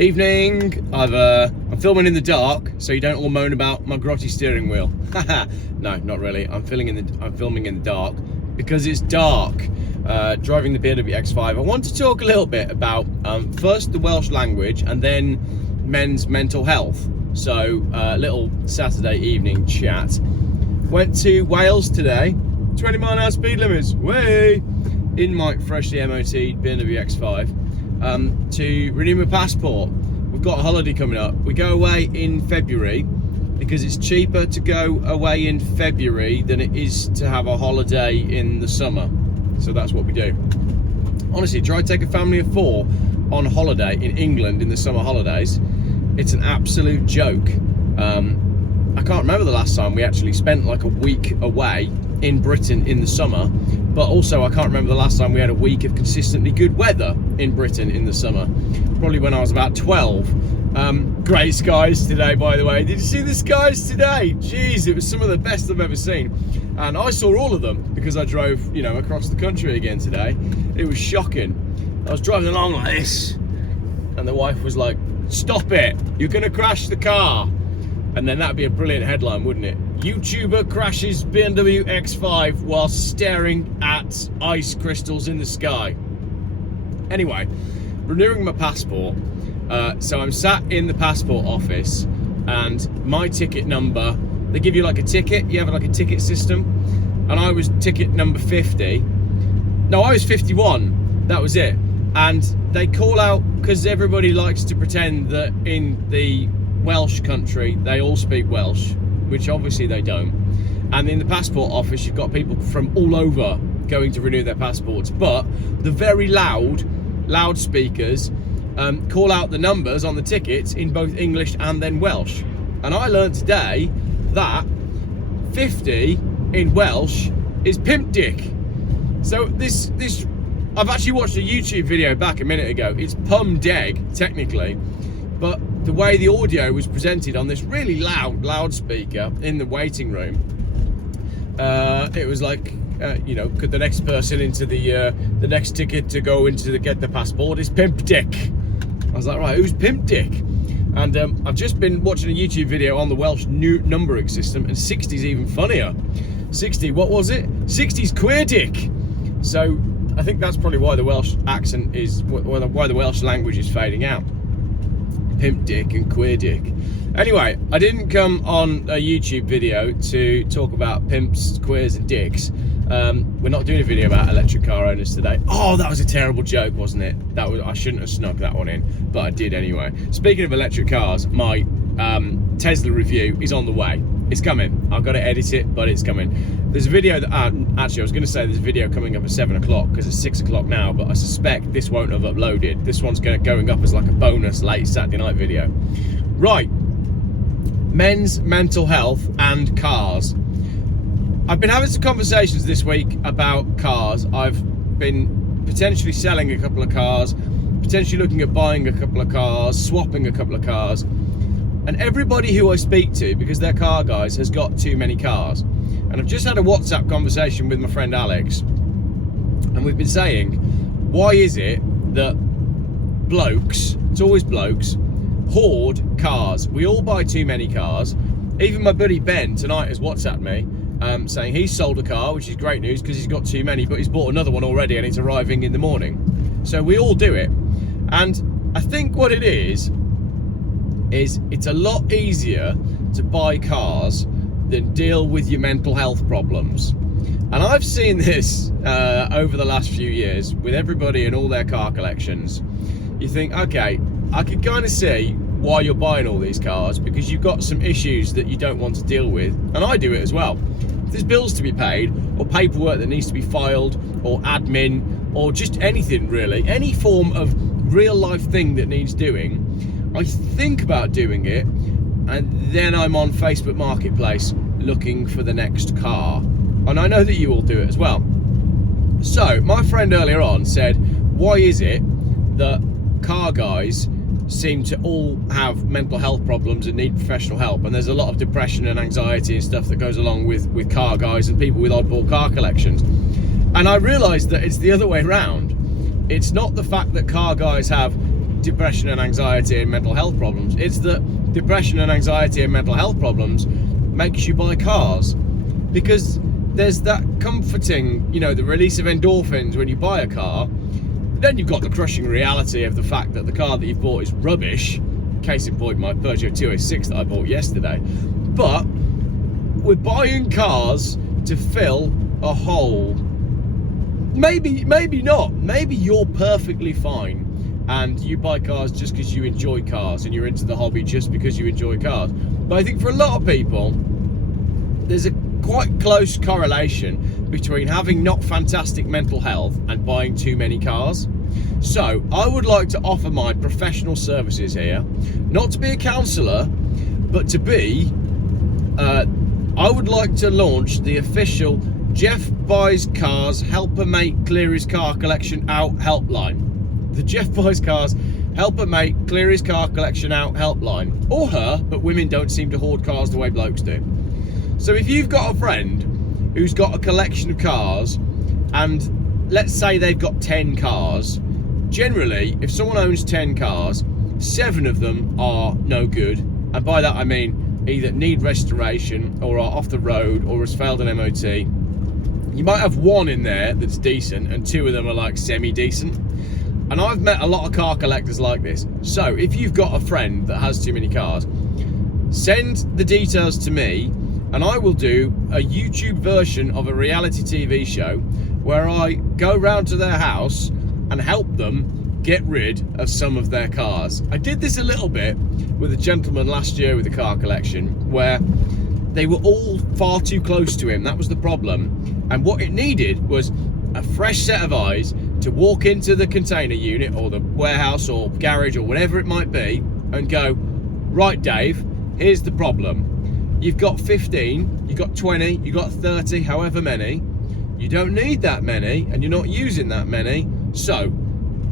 Evening. I'm filming in the dark, so you don't all moan about my grotty steering wheel. No, not really. I'm filming in the dark because it's dark. Driving the BMW X5. I want to talk a little bit about first the Welsh language and then men's mental health. So little Saturday evening chat. Went to Wales today. 20 mile an hour speed limits. Way in my freshly MOT'd BMW X5. To renew my passport. We've got a holiday coming up. We go away in February because it's cheaper to go away in February than it is to have a holiday in the summer. So that's what we do. Honestly, try to take a family of 4 on holiday in England in the summer holidays. It's an absolute joke. I can't remember the last time we actually spent like a week away in Britain in the summer, but also I can't remember the last time we had a week of consistently good weather in Britain in the summer. Probably when I was about 12. Great skies today, by the way. Did you see the skies today? Jeez, it was some of the best I've ever seen. And I saw all of them because I drove, across the country again today. It was shocking. I was driving along like this, and the wife was like, "Stop it, you're gonna crash the car." And then that'd be a brilliant headline, wouldn't it? YouTuber crashes BMW X5 while staring at ice crystals in the sky. Anyway, renewing my passport. So I'm sat in the passport office, and my ticket number, they give you like a ticket, you have like a ticket system, and I was ticket number 50. No, I was 51, that was it. And they call out, because everybody likes to pretend that in the Welsh country they all speak Welsh, which obviously they don't. And in the passport office you've got people from all over going to renew their passports, but the very loud loudspeakers call out the numbers on the tickets in both English and then Welsh. And I learned today that 50 in Welsh is pimp dick. So this I've actually watched a YouTube video back a minute ago. It's pum deg technically, but the way the audio was presented on this really loud loudspeaker in the waiting room, it was like, could the next person into the next ticket to go into get the passport is pimp dick. I was like, right, who's pimp dick? And I've just been watching a YouTube video on the Welsh new numbering system, and 60's even funnier. 60, what was it? 60's queer dick. So I think that's probably why the Welsh accent is, why the Welsh language is fading out. Pimp dick and queer dick. Anyway, I didn't come on a YouTube video to talk about pimps, queers and dicks. We're not doing a video about electric car owners today. Oh, that was a terrible joke, wasn't it? I shouldn't have snuck that one in, but I did anyway. Speaking of electric cars, my Tesla review is on the way. It's coming. I've got to edit it, but it's coming. There's a video that, actually I was going to say there's a video coming up at 7 o'clock because it's 6 o'clock now, but I suspect this won't have uploaded. This one's going up as like a bonus late Saturday night video. Right, men's mental health and cars. I've been having some conversations this week about cars. I've been potentially selling a couple of cars, potentially looking at buying a couple of cars, swapping a couple of cars. And everybody who I speak to, because they're car guys, has got too many cars. And I've just had a WhatsApp conversation with my friend Alex, and we've been saying, why is it that blokes, it's always blokes, hoard cars? We all buy too many cars. Even my buddy Ben tonight has WhatsApped me saying he's sold a car, which is great news because he's got too many, but he's bought another one already and it's arriving in the morning. So we all do it. And I think what it is it's a lot easier to buy cars than deal with your mental health problems. And I've seen this over the last few years with everybody and all their car collections. You think, okay, I can kind of see why you're buying all these cars, because you've got some issues that you don't want to deal with, and I do it as well. If there's bills to be paid, or paperwork that needs to be filed, or admin, or just anything really, any form of real life thing that needs doing, I think about doing it, and then I'm on Facebook Marketplace looking for the next car. And I know that you all do it as well. So my friend earlier on said, why is it that car guys seem to all have mental health problems and need professional help, and there's a lot of depression and anxiety and stuff that goes along with car guys and people with oddball car collections? And I realised that it's the other way around. It's not the fact that car guys have depression and anxiety and mental health problems. It's that depression and anxiety and mental health problems makes you buy cars, because there's that comforting, the release of endorphins when you buy a car. Then you've got the crushing reality of the fact that the car that you've bought is rubbish. Case in point, my Peugeot 206 that I bought yesterday. But we're buying cars to fill a hole. Maybe not. Maybe you're perfectly fine and you buy cars just because you enjoy cars and you're into the hobby just because you enjoy cars. But I think for a lot of people, there's a quite close correlation between having not fantastic mental health and buying too many cars. So I would like to offer my professional services here, not to be a counsellor, but to be, I would like to launch the official Jeff Buys Cars Help a Mate Clear His Car Collection Out helpline. The Jeff Buys Cars Help a Mate Clear His Car Collection Out helpline. Or her, but women don't seem to hoard cars the way blokes do. So if you've got a friend who's got a collection of cars, and let's say they've got 10 cars, generally, if someone owns 10 cars, 7 of them are no good. And by that I mean either need restoration or are off the road or has failed an MOT. You might have 1 in there that's decent and 2 of them are like semi-decent. And I've met a lot of car collectors like this. So if you've got a friend that has too many cars, send the details to me and I will do a YouTube version of a reality TV show where I go round to their house and help them get rid of some of their cars. I did this a little bit with a gentleman last year with a car collection where they were all far too close to him. That was the problem. And what it needed was a fresh set of eyes to walk into the container unit or the warehouse or garage or whatever it might be and go, right, Dave, here's the problem. You've got 15, you've got 20, you've got 30, however many. You don't need that many and you're not using that many. So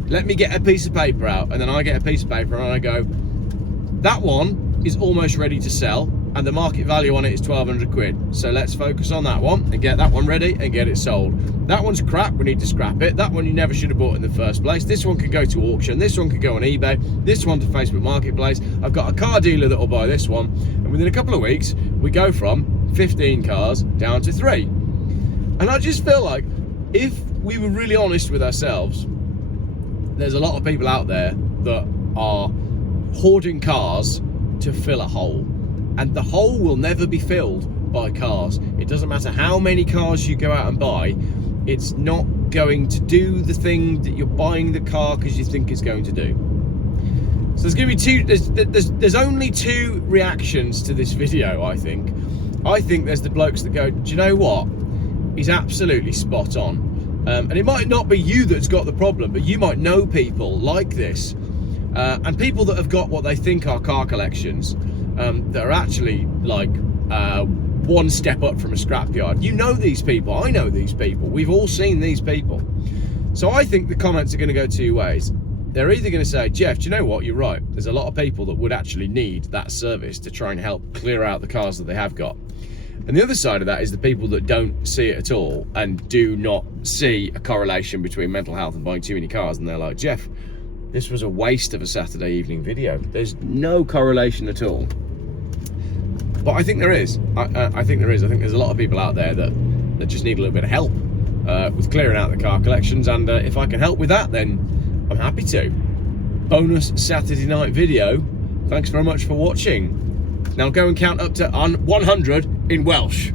let me get a piece of paper out. And then I get a piece of paper and I go, that one is almost ready to sell and the market value on it is 1,200 quid. So let's focus on that one and get that one ready and get it sold. That one's crap, we need to scrap it. That one you never should have bought in the first place. This one can go to auction. This one can go on eBay. This one to Facebook Marketplace. I've got a car dealer that will buy this one. And within a couple of weeks, we go from 15 cars down to 3. And I just feel like if we were really honest with ourselves, there's a lot of people out there that are hoarding cars to fill a hole. And the hole will never be filled by cars. It doesn't matter how many cars you go out and buy, it's not going to do the thing that you're buying the car because you think it's going to do. So there's going to be there's only 2 reactions to this video, I think. I think there's the blokes that go, do you know what? He's absolutely spot on. And it might not be you that's got the problem, but you might know people like this. And people that have got what they think are car collections, that are actually like one step up from a scrapyard. You know these people, I know these people, we've all seen these people. So I think the comments are going to go 2 ways. They're either going to say, Jeff, do you know what, you're right, there's a lot of people that would actually need that service to try and help clear out the cars that they have got. And the other side of that is the people that don't see it at all and do not see a correlation between mental health and buying too many cars, and they're like, Jeff, this was a waste of a Saturday evening video. There's no correlation at all. But I think there is. I think there is. I think there's a lot of people out there that just need a little bit of help with clearing out the car collections, and if I can help with that, then I'm happy to. Bonus Saturday night video. Thanks very much for watching. Now go and count up to 100 in Welsh.